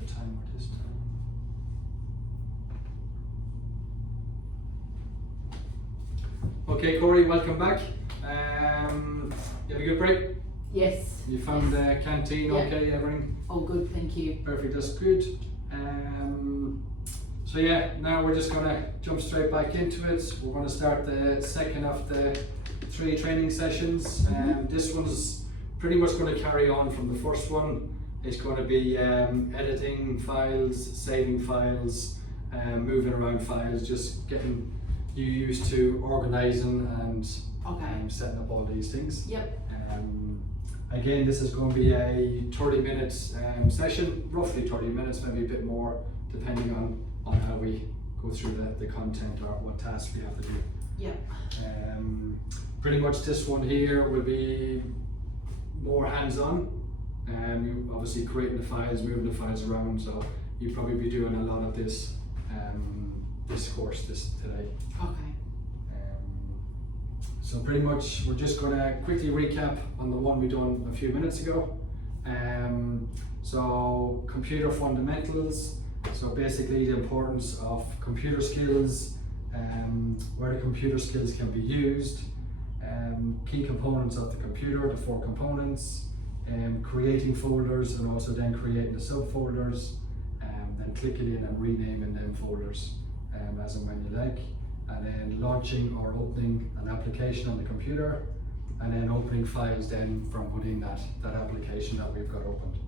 the timer this time. Okay, Corey, welcome back. You have a good break? Yes. You found the canteen Yeah. okay, everything? Oh, good, thank you. Perfect, that's good. So yeah, now we're just gonna jump straight back into it. We're gonna start the second of the 3 training sessions. This one's pretty much gonna carry on from the first one. It's gonna be editing files, saving files, moving around files, just getting you used to organizing and Okay. setting up all these things. Yep. Again, this is going to be a 30-minute session, roughly 30 minutes, maybe a bit more, depending on how we go through the content or what tasks we have to do. Yep. Pretty much this one here will be more hands-on. You obviously creating the files, moving the files around, so you'll probably be doing a lot of this course today. Okay. So pretty much we're just going to quickly recap on the one we done a few minutes ago. So computer fundamentals, so basically the importance of computer skills, where the computer skills can be used, key components of the computer, the 4 components, creating folders and also then creating the subfolders, then clicking in and renaming them folders as and when you like. And then launching or opening an application on the computer, and then opening files then from within that application that we've got opened.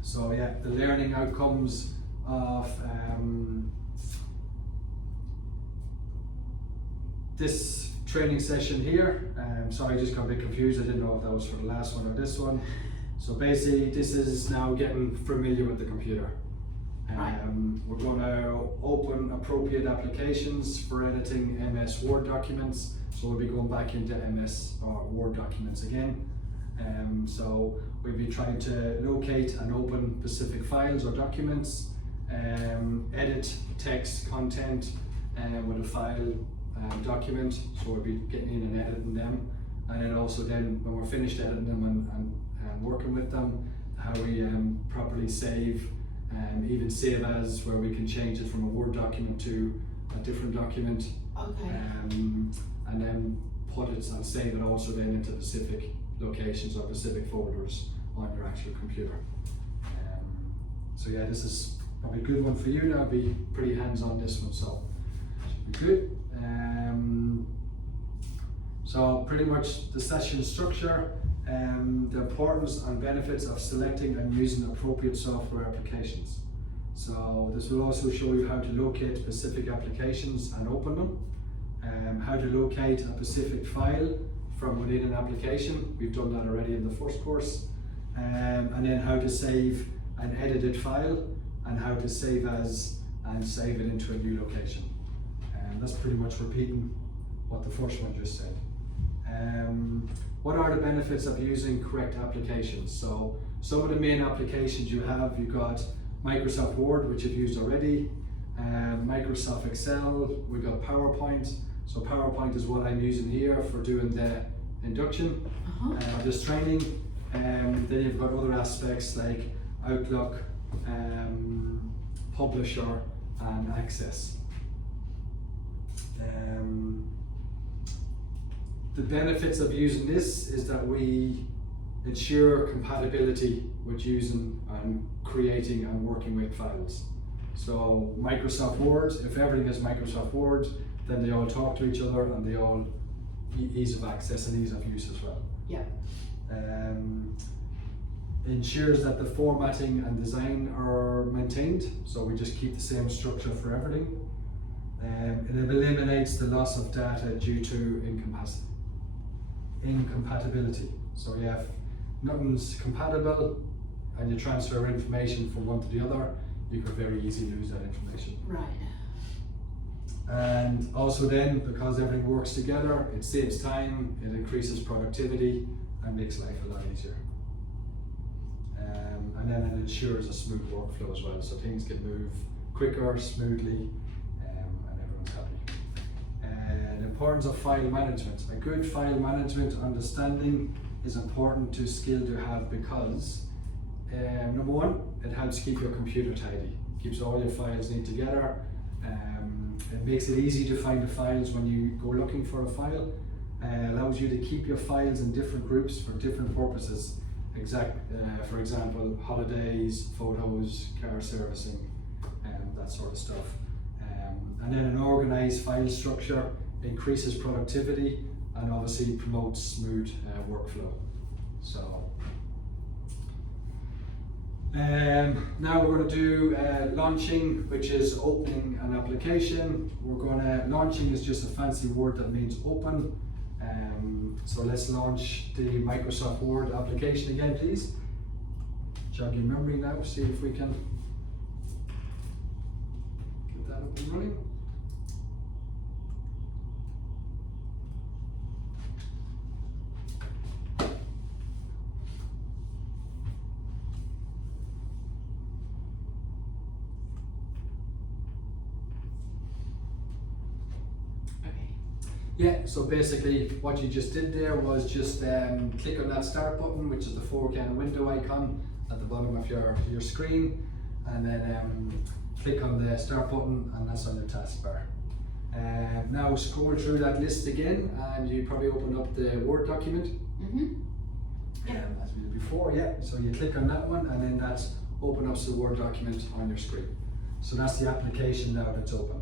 So yeah, the learning outcomes of this training session here, sorry, I just got a bit confused, I didn't know if that was for the last one or this one. So basically this is now getting familiar with the computer. We're going to open appropriate applications for editing MS Word documents. So we'll be going back into MS or Word documents again. So we'll be trying to locate and open specific files or documents, edit text content with a file document. So we'll be getting in and editing them. And then also then when we're finished editing them and working with them, how we properly save. Even save as, where we can change it from a Word document to a different document. Okay. And then put it and save it also then into specific locations or specific folders on your actual computer. So yeah, this is probably a good one for you now. I'll be pretty hands on this one, so should be good. So pretty much the session structure. The importance and benefits of selecting and using appropriate software applications. So this will also show you how to locate specific applications and open them, how to locate a specific file from within an application. We've done that already in the first course. And then how to save an edited file and how to save as and save it into a new location. And that's pretty much repeating what the first one just said. What are the benefits of using correct applications? So some of the main applications you've got Microsoft Word, which you've used already, Microsoft Excel, we've got PowerPoint. So PowerPoint is what I'm using here for doing the induction, this training. Then you've got other aspects like Outlook, Publisher and Access. The benefits of using this is that we ensure compatibility with using and creating and working with files. So Microsoft Word, if everything is Microsoft Word, then they all talk to each other and they all ease of access and ease of use as well. Yeah. Ensures that the formatting and design are maintained, so we just keep the same structure for everything. It eliminates the loss of data due to incompatibility. So if nothing's compatible and you transfer information from one to the other, you could very easily lose that information. Right. And also then, because everything works together, it saves time, it increases productivity and makes life a lot easier. And then it ensures a smooth workflow as well, so things can move quicker, smoothly, and everyone's happy. The importance of file management. A good file management understanding is important skill to have, because number one, it helps keep your computer tidy. Keeps all your files neat together. It makes it easy to find the files when you go looking for a file. Allows you to keep your files in different groups for different purposes. For example, holidays, photos, car servicing, that sort of stuff. And then an organized file structure increases productivity and obviously promotes smooth workflow. So now we're going to do launching, which is opening an application. Launching is just a fancy word that means open. So let's launch the Microsoft Word application again, please. Jog your memory now, see if we can get that up and running. Yeah, so basically what you just did there was just click on that start button, which is the 4K window icon at the bottom of your screen, and then click on the start button, and that's on your taskbar. Now scroll through that list again, and you probably open up the Word document. As we did before, yeah. So you click on that one, and then that's open up the Word document on your screen. So that's the application now that's open.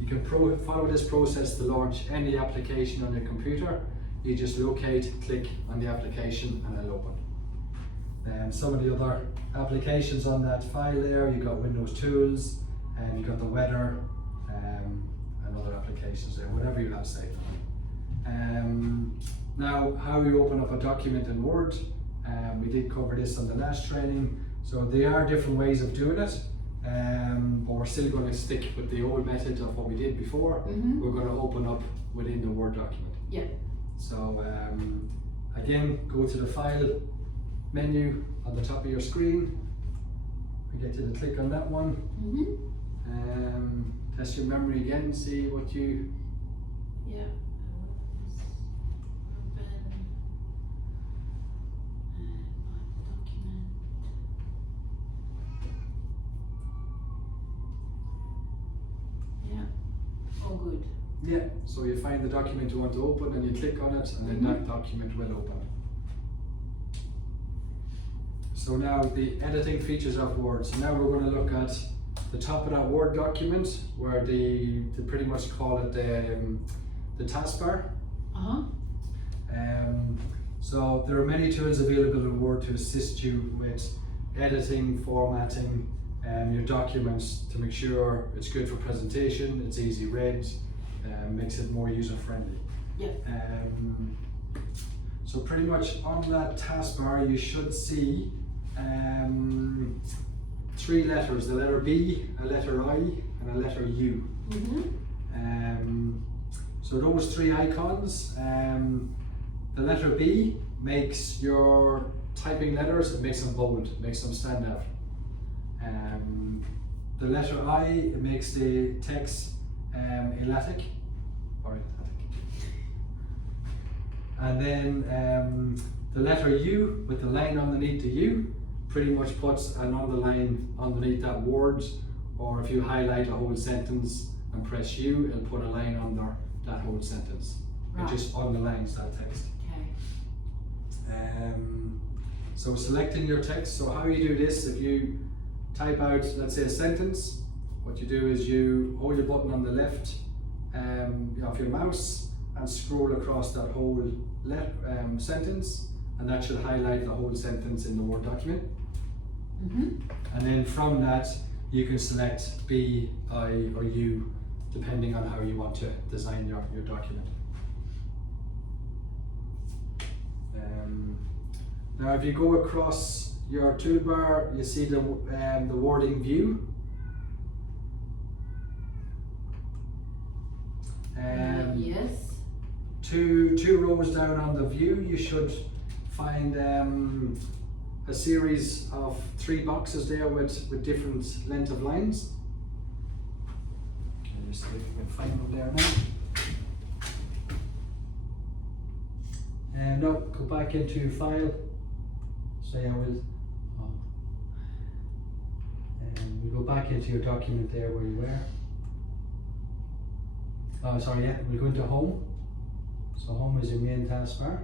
You can follow this process to launch any application on your computer. You just locate, click on the application, and it'll open. Some of the other applications on that file there, you got Windows Tools, and you got the weather, and other applications there, whatever you have saved on. Now, how you open up a document in Word, we did cover this on the last training. So there are different ways of doing it. But we're still going to stick with the old method of what we did before. We're going to open up within the Word document. Yeah. So again, go to the File menu on the top of your screen. We get you to click on that one. Test your memory again, see what you... Yeah. Good. Yeah, so you find the document you want to open and you click on it, and then that document will open. So now the editing features of Word. So now we're going to look at the top of that Word document where they pretty much call it the taskbar. So there are many tools available in Word to assist you with editing, formatting, your documents to make sure it's good for presentation, it's easy read, makes it more user friendly. Yeah. So pretty much on that taskbar you should see 3 letters, the letter B, a letter I, and a letter U. So those 3 icons, the letter B makes your typing letters, it makes them bold, it makes them stand out. The letter I, it makes the text elatic. And then the letter U with the line underneath the U pretty much puts an underline underneath that word, or if you highlight a whole sentence and press U, it'll put a line under that whole sentence. It just underlines that text. Okay. So selecting your text, so how you do this, if you type out, let's say, a sentence, what you do is you hold your button on the left of your mouse and scroll across that whole sentence, and that should highlight the whole sentence in the Word document. And then from that you can select B, I, or U depending on how you want to design your document. Now if you go across your toolbar, you see the wording view. Yes. Two rows down on the view, you should find a series of 3 boxes there with different length of lines. Can you see if you can find them there now? And now go back into File, So yeah, we'll go back into your document there where you were. Oh, sorry, yeah, we'll go into home. So home is your main taskbar.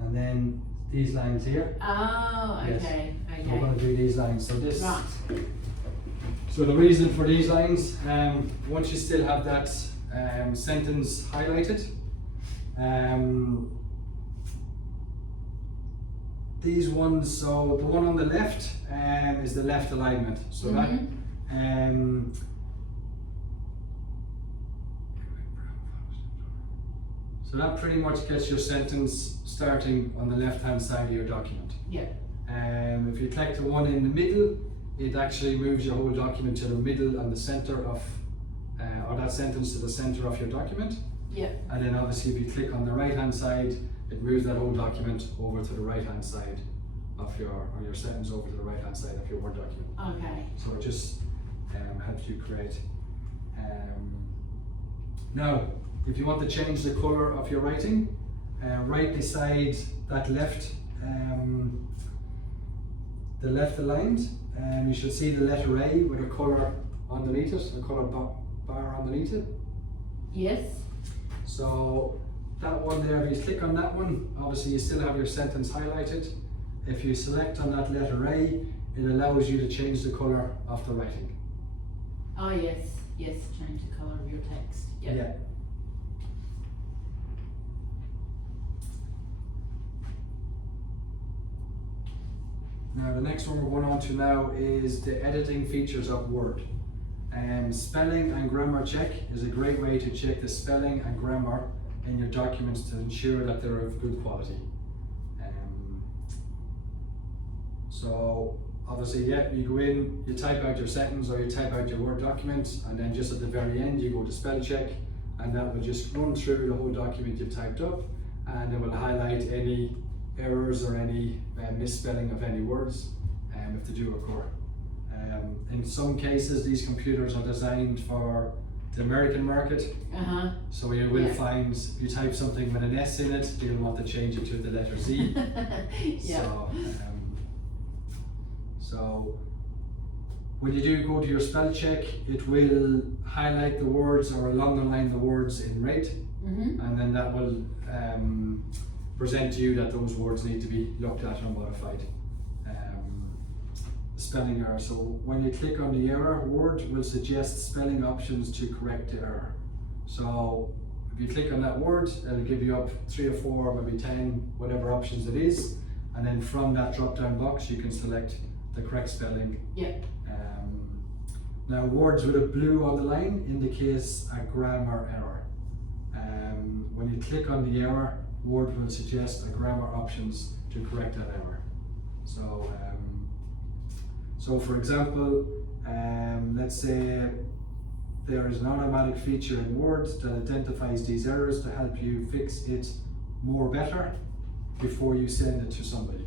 And then these lines here. Oh, Yes. okay, So we're going to do these lines. So this. Right. So the reason for these lines, once you still have that sentence highlighted, these ones, so the one on the left is the left alignment. So that pretty much gets your sentence starting on the left hand side of your document. Yeah. If you click the one in the middle, it actually moves your whole document to the middle and the center of, or that sentence to the center of your document. Yeah. And then obviously if you click on the right hand side, it moves that whole document over to the right hand side of your sentence over to the right hand side of your Word document. Okay. So it just helps you create. Now, if you want to change the color of your writing, right beside that left, the left aligned, you should see the letter A with a color underneath it, a color bar underneath it. Yes. So that one there, if you click on that one, obviously you still have your sentence highlighted. If you select on that letter A, it allows you to change the color of the writing. Oh yes, yes, change the colour of your text. Yep. Yeah. Now the next one we're going on to now is the editing features of Word. Spelling and grammar check is a great way to check the spelling and grammar in your documents to ensure that they're of good quality. So obviously, yeah, you go in, you type out your sentence or you type out your Word document, and then just at the very end you go to spell check, and that will just run through the whole document you've typed up, and it will highlight any errors or any misspelling of any words if they do occur. In some cases, these computers are designed for the American market. So you will find if you type something with an S in it, they'll want to change it to the letter Z. Yeah. So when you do go to your spell check, it will highlight the words or underline the words in red, and then that will present to you that those words need to be looked at and modified. Spelling error. So when you click on the error, Word will suggest spelling options to correct the error. So if you click on that word, it'll give you up 3 or 4, maybe 10, whatever options it is, and then from that drop down box you can select the correct spelling. Yeah. Now words with a blue underline indicates a grammar error. When you click on the error, Word will suggest a grammar options to correct that error. So for example, let's say there is an automatic feature in Word that identifies these errors to help you fix it more better before you send it to somebody.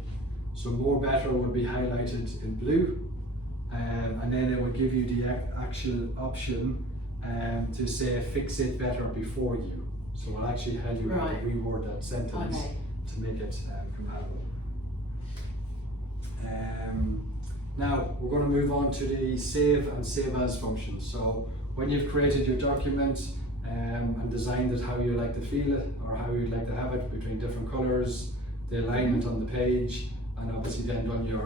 So more better will be highlighted in blue, and then it will give you the actual option to say fix it better before you. So it'll actually help you how to reword that sentence to make it compatible. Now we're going to move on to the save and save as functions. So when you've created your document and designed it how you like to feel it or how you'd like to have it between different colors, the alignment on the page, and obviously then done your